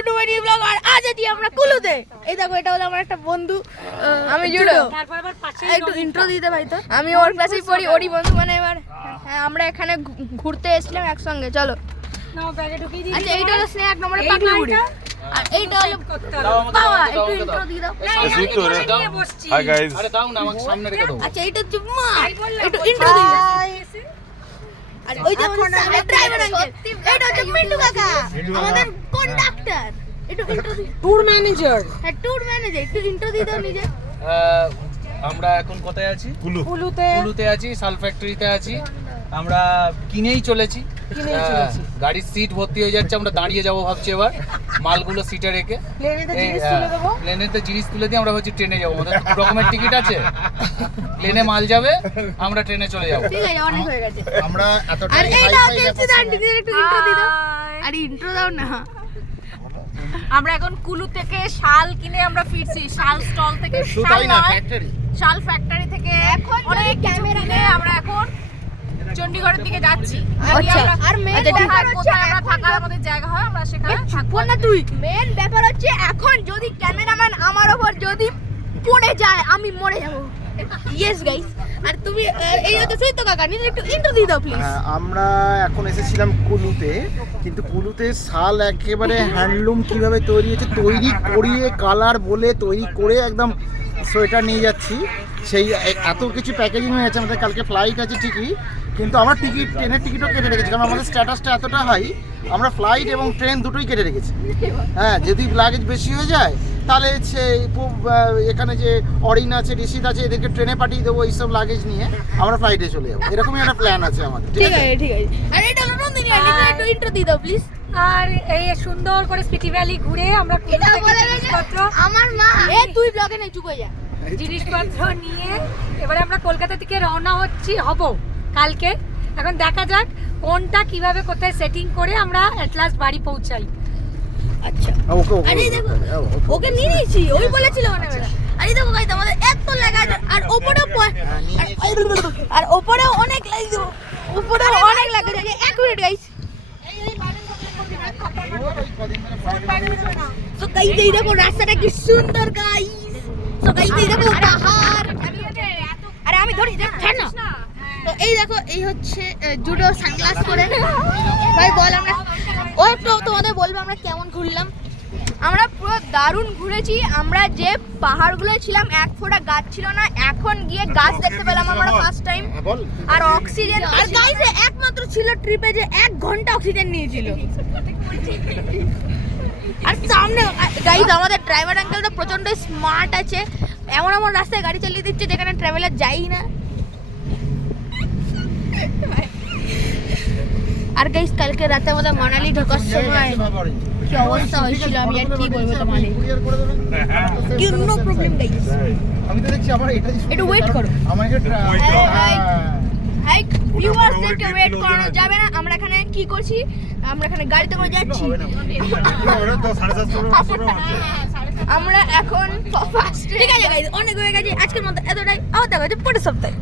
Welcome to my new blog. আর আজ আছি আমরা কুলুতে। এই দেখো, এটা হলো আমার একটা বন্ধু, আমি জুডো। তারপর আবার পাশে একটু ইন্ট্রো দিতে ভাই। তো আমি ওর ক্লাসেই পড়ি, ওরই বন্ধু। মানে এবার হ্যাঁ, আমরা এখানে ঘুরতে এসেছিলাম একসঙ্গে। চলো নাও ব্যাগে ঢুকিয়ে দিই। আচ্ছা, এইটা হলো স্ন্যাক নম্বরে পাকনা মুড়ি, আর এইটা হলো বাবা। একটু ইন্ট্রো দিয়ে দাও। Hi guys. আরে দাও না, আমাকে সামনে রেখে দাও। আচ্ছা, এইটা চুম্মা, একটু ইন্ট্রো দিয়ে দাও। আর ওই যে আমাদের সামনে ড্রাইভার আঙ্কেল, এটা হচ্ছে মিন্টু কাকা, আমাদের কন্ডাক্টর। একটু ইন্ট্রো দিই। Tour manager. হ্যাঁ, ট্যুর ম্যানেজার। একটু ইন্ট্রো দিয়ে দাও নিজে। আমরা এখন কোথায় আছি? কুলুতে। কুলুতে আছি, শাল ফ্যাক্টরিতে আছি। আমরা কিনেই চলেছি। গাড়ির সিট ভর্তি হয়ে যাচ্ছে, আমরা দাঁড়িয়ে যাবো ভাবছি এবার, মালগুলো সিটে রেখে। প্লেনেতে জিনিস তুলে দিয়ে আমরা হচ্ছে ট্রেনে যাবো। আমাদের রকমের টিকিট আছে, প্লেনে মাল যাবে, আমরা ট্রেনে চলে যাবো। ঠিক আছে, অনেক হয়ে গেছে। আমরা আর এতটাই এইটা হচ্ছে সিদ্ধান্তিদের, একটু ইন্ট্রো দিয়ে দাও। আর ইন্ট্রো দাও না। আমরা এখন কুলু থেকে শাল কিনে আমরা ফিরছি, শাল স্টল থেকে। শাল তাই না, নয়, ফ্যাক্টরি। শাল ফ্যাক্টরি থেকে অনেক ক্যামেরা নিয়ে আমরা এখন চণ্ডীগড়ের দিকে যাচ্ছি। আচ্ছা, আর মেন ব্যাপার হচ্ছে কোথায় আমরা থাকার আমাদের জায়গা হয়, আমরা সেখানে থাকবো। না তুই। মেন ব্যাপার হচ্ছে এখন যদি ক্যামেরাম্যান আমার ওপর যদি পড়ে যায়, আমি মরে যাব। Yes guys. আর তুমি এই হচ্ছে সুইতো কাকা, নিজে একটু ইন্ট্রো দিয়ে দাও প্লিজ। আমরা এখন এসেছিলাম কুলুতে, কিন্তু কুলুতে শাল একেবারে হ্যান্ডলুম কিভাবে তৈরি হচ্ছে, তৈরি করিয়ে কালার বলে তৈরি করে একদম সোয়েটার নিয়ে যাচ্ছি। সেই এত কিছু প্যাকেজিং হয়ে গেছে। আমাদের কালকে ফ্লাইট আছে ঠিকই, কিন্তু আমরা ট্রেনের টিকিটও কেটে রেখেছি, কারণ আমাদের স্ট্যাটাসটা এতটা হাই, আমরা ফ্লাইট এবং ট্রেন দুটোই কেটে রেখেছি। হ্যাঁ, যদি লাগেজ বেশি হয়ে যায় তাহলে এখানে যে অরিন আছে, ঋষিদ আছে, এদেরকে ট্রেনে পাঠিয়ে দেবো এইসব লাগেজ নিয়ে, আমরা ফ্লাইটে চলে যাবো। এরকমই একটা প্ল্যান আছে আমাদের। ঠিক আছে, ঠিক আছে। আর এটা হলো নন্দিনী আন্টি, একটু ইন্ট্রো দিয়ে দাও প্লিজ। আর এই সুন্দর করে স্পিটি ভ্যালি ঘুরে আমরা কুলু থেকে জিনিসপত্র আমার মা, এ তুই ব্লগে নে, চুপ হয়ে যা। জিনিসপত্র নিয়ে এবারে আমরা কলকাতা থেকে রওনা হব কালকে। এখন দেখা যাক কোনটা কিভাবে কোথায় সেটিং করে আমরা এট লাস্ট বাড়ি পৌঁছাই। আচ্ছা, আরে দেখো, ওকে নিয়ে নিয়েছি, ওই বলেছিল মানে বেলা। আরে দেখো গাইস, আমাদের এত লাগা আছে, আর ওপরেও অনেক লাগা দেবো, ওপরেও অনেক লাগা আছে। এক মিনিট গাইস। তো গাইস এই দেখো রাস্তাটা কি সুন্দর গাইস। তো গাইস এই দেখো পাহাড়। আরে আমি ধরি, ছাড় না। তো এই দেখো, এই হচ্ছে জুডো সানগ্লাস পরে। ভাই বল, আমরা ও একটু তোমাদের বলবো আমরা কেমন ঘুরলাম। আমরা পুরো দারুণ ঘুরেছি। আমরা যে পাহাড়গুলো ছিলাম, এক ফোঁটা গাছ ছিল না, এখন গিয়ে গাছ দেখতে পেলাম আমরা ফার্স্ট টাইম। আর অক্সিজেন, আর গাইস একমাত্র ছিল ট্রিপে যে 1 ঘন্টা অক্সিজেন নিয়েছিল। আর সামনে গাইস আমাদের ড্রাইভার আঙ্কেলটা প্রচন্ড স্মার্ট আছে, এমন এমন রাস্তায় গাড়ি চালিয়ে দিচ্ছে যেখানে ট্রাভেলার যাই না। আর গাইস কালকে রাতে আমাদের মানালি ঢোকার সময় কি অবস্থা হয়েছিল আমি আর কি বলবো তোমাদের। নো প্রবলেম গাইস, আমি তো দেখছি আমার এটা একটু ওয়েট করো। আমার এটা হাই ভিউয়ার্সদেরকে ওয়েট করানো যাবে না। আমরা এখানে কি করছি, আমরা এখানে গাড়িতে করে যাচ্ছি। আমরা এখন ঠিক আছে গাইস, অনেক হয়ে গেছে আজকের মতো, এতটাই। আবার দেখা হচ্ছে পরের সপ্তাহে।